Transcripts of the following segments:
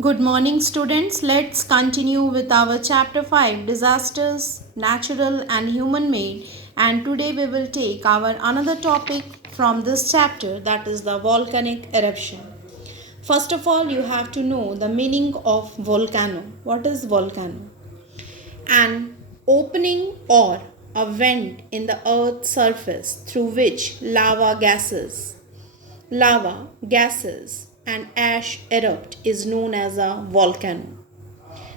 Good morning, students. Let's continue with our chapter 5 disasters, natural and human made. And today we will take our another topic from this chapter, that is the volcanic eruption. First of all, you have to know the meaning of volcano. What is volcano? An opening or a vent in the earth's surface through which lava, gases, and ash erupt is known as a volcano.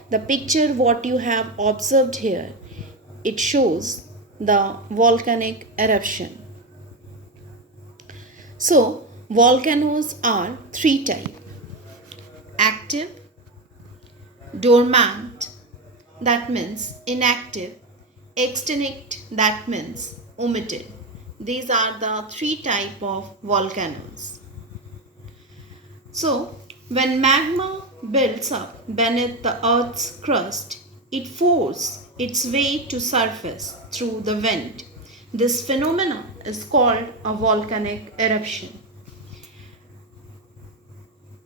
The picture what you have observed here, it shows the volcanic eruption. So, volcanoes are three types: active, dormant, that means inactive, extinct, that means omitted. These are the three types of volcanoes. So, when magma builds up beneath the earth's crust, it forces its way to surface through the vent. This phenomenon is called a volcanic eruption.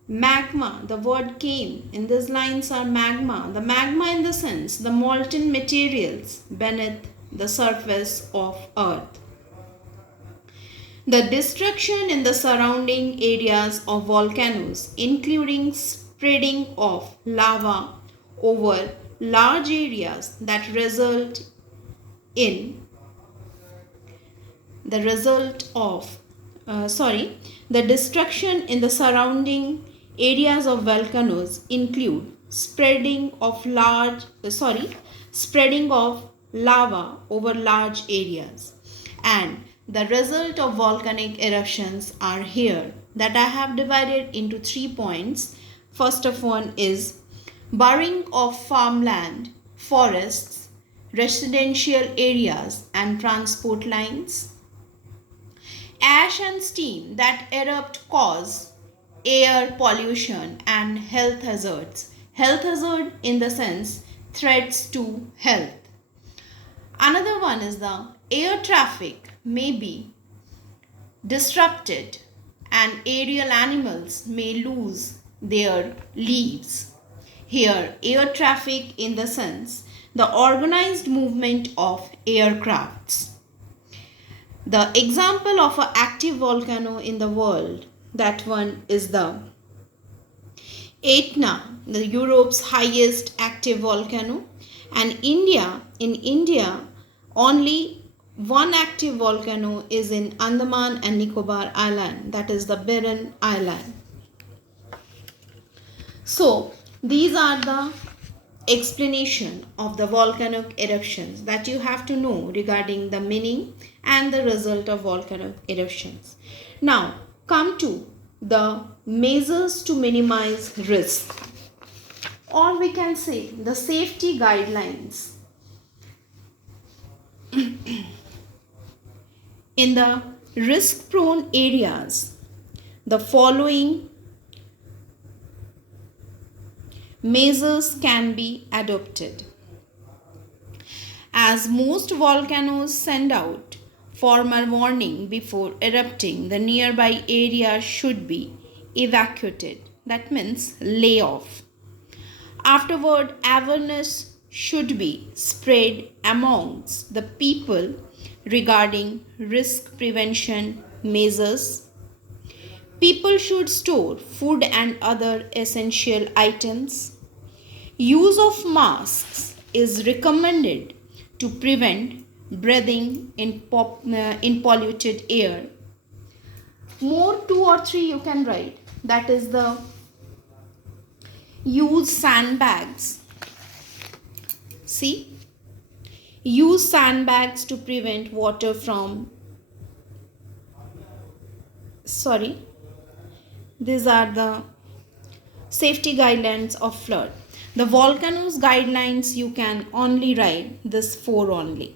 Magma, the word came in these lines are magma. The magma in the sense the molten materials beneath the surface of earth. The destruction in the surrounding areas of volcanoes, including spreading of lava over large areas that result in the destruction in the surrounding areas of volcanoes include spreading of lava over large areas, and the result of volcanic eruptions are here that I have divided into 3 points. First of one is burning of farmland, forests, residential areas and transport lines. Ash and steam that erupt cause air pollution and health hazards. Health hazard in the sense threats to health. Another one is the air traffic may be disrupted and aerial animals may lose their lives. Here, air traffic in the sense the organized movement of aircrafts. The example of an active volcano in the world, that one is the Etna, the Europe's highest active volcano, and in India, only one active volcano is in Andaman and Nicobar Island, that is the Barren Island. So, these are the explanation of the volcanic eruptions that you have to know regarding the meaning and the result of volcanic eruptions. Now, come to the measures to minimize risk, or we can say the safety guidelines. In the risk prone areas, the following measures can be adopted. As most volcanoes send out formal warning before erupting, the nearby area should be evacuated. That means lay off. Afterward, awareness should be spread amongst the people regarding risk prevention measures. People should store food and other essential items. Use of masks is recommended to prevent breathing in polluted air. More 2 or 3 you can write. That is the use sandbags. See? Use sandbags to prevent water from These are the safety guidelines of flood. The volcanoes guidelines you can only write this 4 only.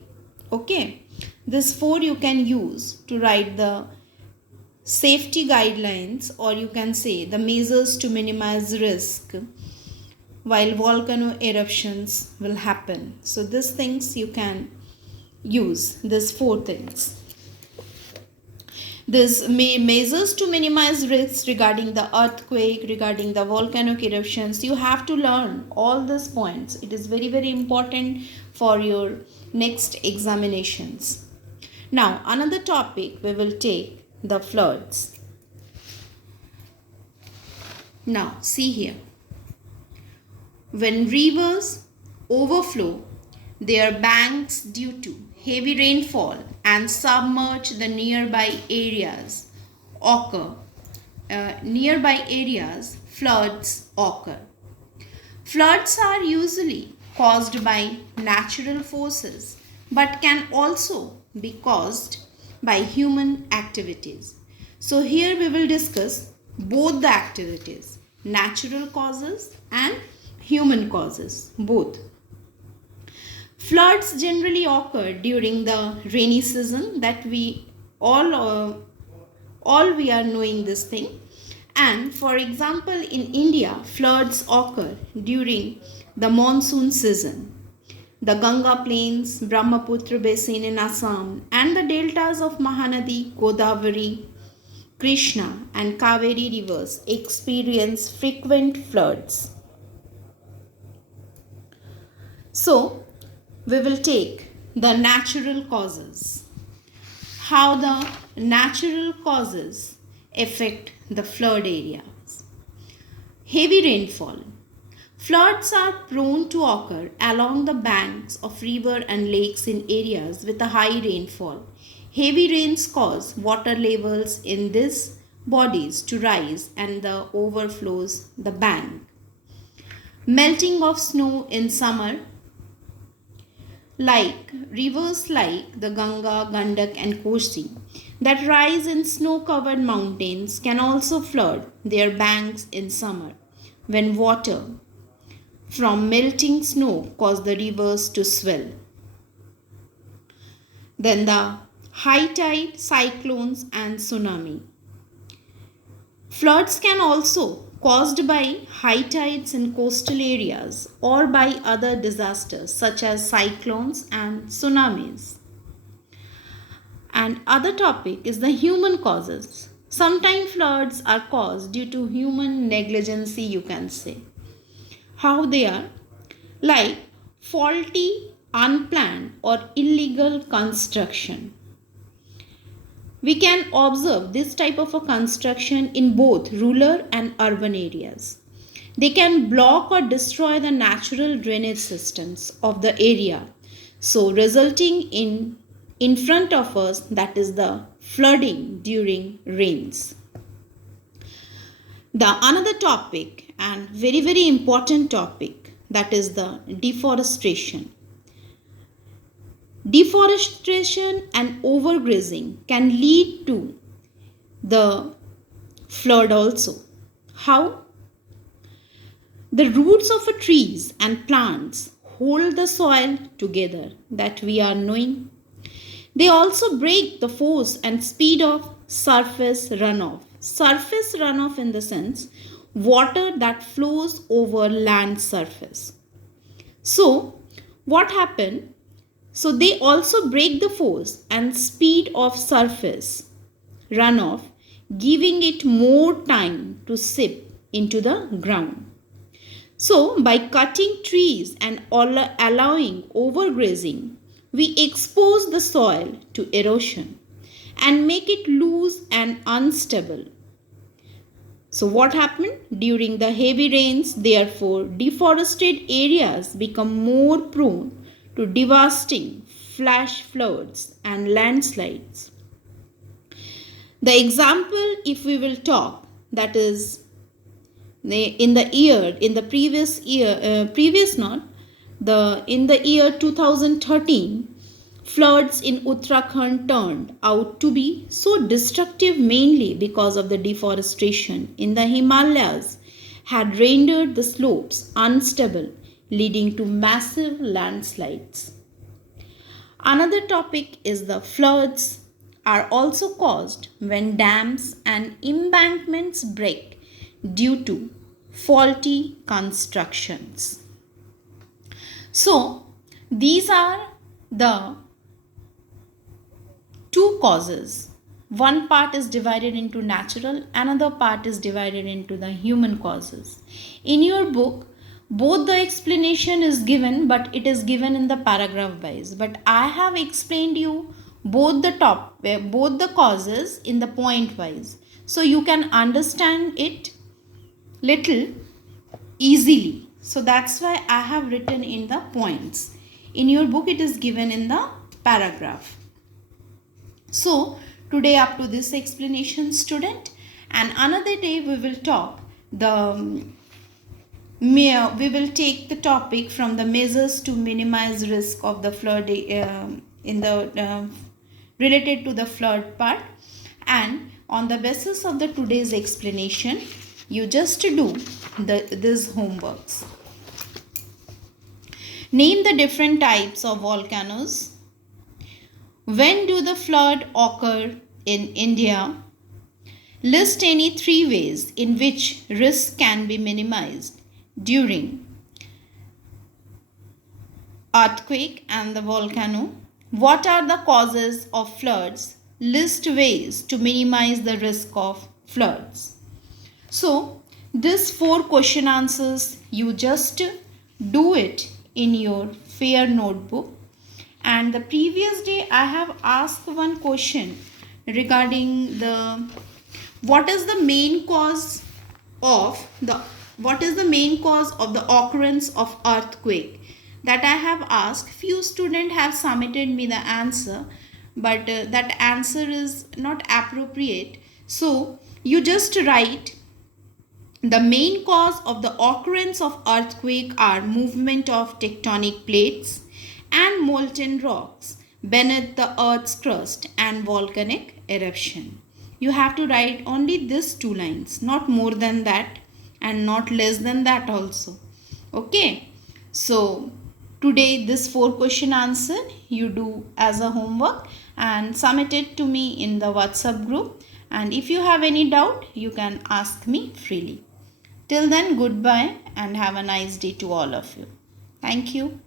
Okay. This 4 you can use to write the safety guidelines, or you can say the measures to minimize risk while volcano eruptions will happen. So these things you can use, these 4 things. These measures to minimize risks regarding the earthquake, regarding the volcanic eruptions, you have to learn all these points. It is very, very important for your next examinations. Now, another topic we will take the floods. Now, see here. When rivers overflow their banks due to heavy rainfall and submerge the nearby areas, floods occur. Floods are usually caused by natural forces but can also be caused by human activities. So here we will discuss both the activities, natural causes and human causes, both. Floods generally occur during the rainy season, that we all we are knowing this thing. And for example, in India, floods occur during the monsoon season. The Ganga plains, Brahmaputra basin in Assam, and the deltas of Mahanadi, Godavari, Krishna, and Kaveri rivers experience frequent floods. So, we will take the natural causes. How the natural causes affect the flood areas. Heavy rainfall. Floods are prone to occur along the banks of rivers and lakes in areas with a high rainfall. Heavy rains cause water levels in these bodies to rise and the overflows the bank. Melting of snow in summer, like rivers like the Ganga, Gandak and Kosi that rise in snow-covered mountains can also flood their banks in summer when water from melting snow cause the rivers to swell. Then the high tide, cyclones and tsunami. Floods can also caused by high tides in coastal areas or by other disasters such as cyclones and tsunamis. And other topic is the human causes. Sometimes floods are caused due to human negligence, you can say. How they are? Like faulty, unplanned or illegal construction. We can observe this type of a construction in both rural and urban areas. They can block or destroy the natural drainage systems of the area, so resulting in front of us, that is the flooding during rains. The another topic and very, very important topic, that is the deforestation. Deforestation and overgrazing can lead to the flood also. How? The roots of trees and plants hold the soil together, that we are knowing. They also break the force and speed of surface runoff. Surface runoff in the sense water that flows over land surface. So what happened? So they also break the force and speed of surface runoff, giving it more time to seep into the ground. So by cutting trees and allowing overgrazing, we expose the soil to erosion and make it loose and unstable. So what happened? During the heavy rains, therefore, deforested areas become more prone to devastating flash floods and landslides. The example, if we will talk, that is in the year 2013, floods in Uttarakhand turned out to be so destructive mainly because of the deforestation in the Himalayas had rendered the slopes unstable, leading to massive landslides. Another topic is the floods are also caused when dams and embankments break due to faulty constructions. So, these are the two causes one part is divided into natural, another part is divided into the human causes. In your book, both the explanation is given, but it is given in the paragraph wise. But I have explained you both the causes in the point wise, so you can understand it little easily. So that's why I have written in the points. In your book, it is given in the paragraph. So today up to this explanation, student, and another day we will talk we will take the topic from the measures to minimize risk of the flood in the related to the flood part, and on the basis of the today's explanation you just do these homeworks. Name the different types of volcanoes. When do the flood occur in India? List any 3 ways in which risk can be minimized during earthquake and the volcano. What are the causes of floods? List ways to minimize the risk of floods. So, these 4 question answers you just do it in your fair notebook. And the previous day I have asked one question regarding what is the main cause of the occurrence of earthquake. That I have asked. Few students have submitted me the answer, but that answer is not appropriate. So you just write the main cause of the occurrence of earthquake are movement of tectonic plates and molten rocks beneath the earth's crust and volcanic eruption. You have to write only these 2 lines, not more than that and not less than that also. Okay. So today this 4 question answer you do as a homework and submit it to me in the WhatsApp group. And if you have any doubt, you can ask me freely. Till then, goodbye and have a nice day to all of you. Thank you.